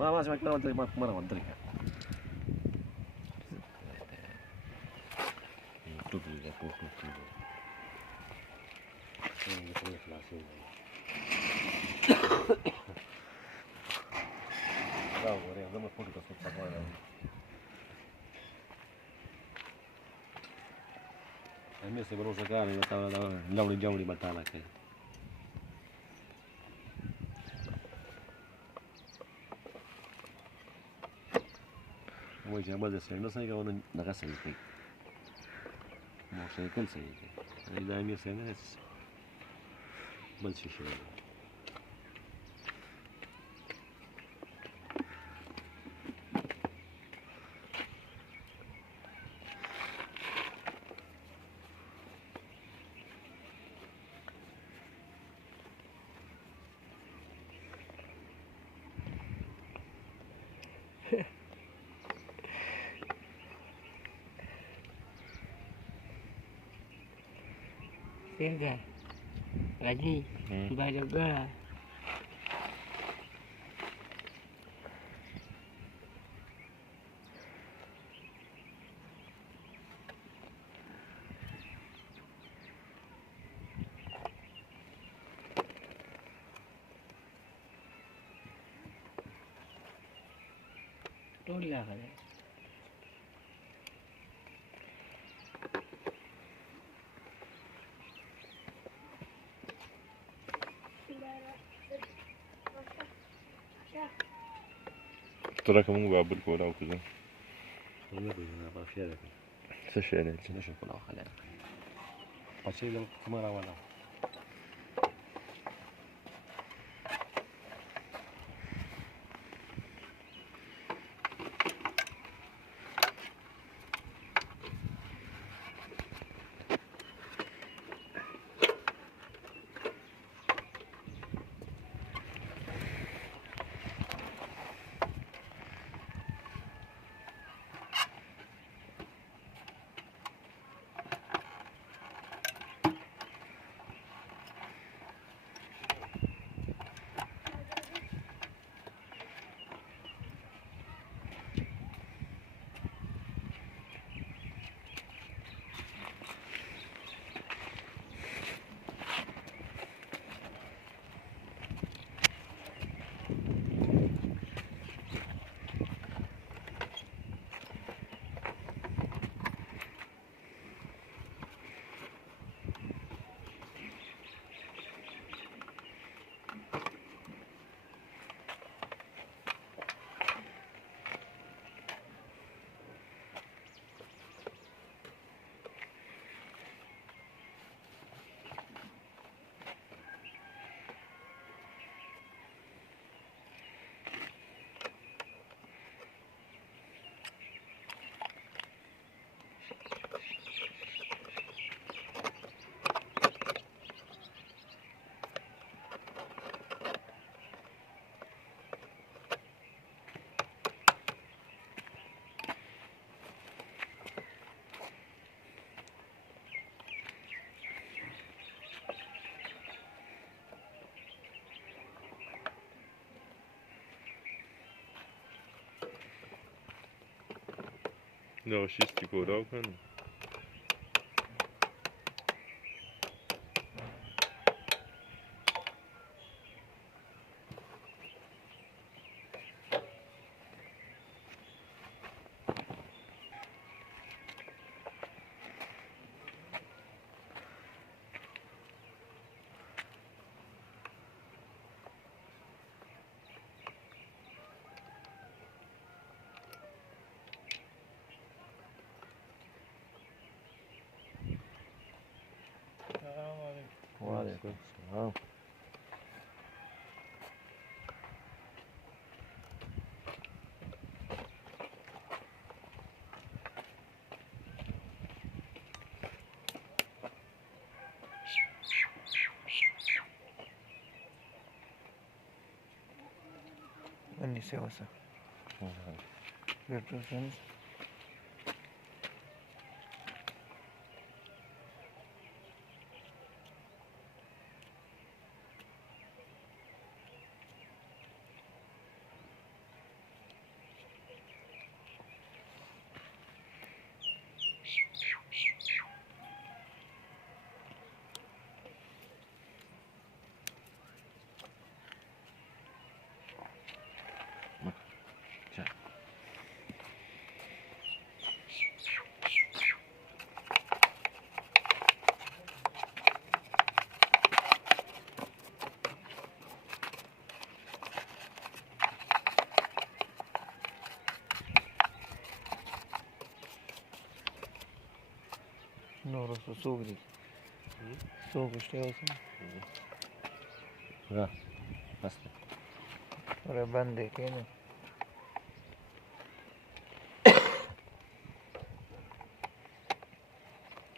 mana வந்திருக்கேன். Tudo pouco tudo. Da, ore, andiamo a fuori questo sapore. A me sembra un sacare, andiamo di mattina che. Voi già ma se non sai che non naga sai che. Ma sai che sai che. Ai dai mi sai ne. Bal ci shi. Sehingga lagi banyak juga. Tolak ada. ترى كمان بقبل كولا وكذا. والله أنا ما في هذا. سشيلة. ليش نقول خلينا. أشيل الكاميرا ولا. No, šisti korak kan. وعليكم السلام. النساء وسا virtual وروسته څوک دي څوک شته اوس را بس دی. ورې بند دی کېنه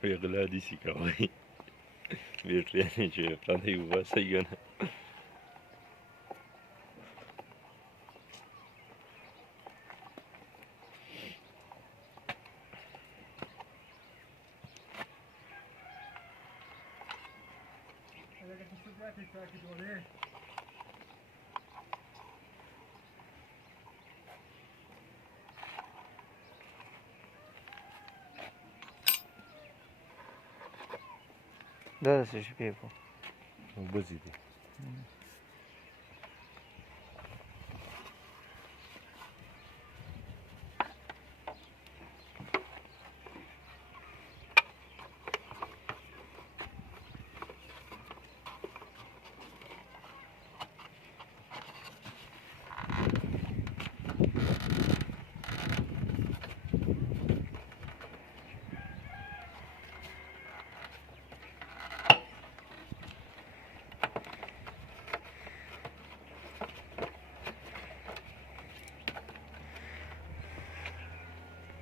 وی غلا دي سي کوي بیټریانې چې پردی وباسئ که نه دا د څه شي پیپ و اوبه ځي دي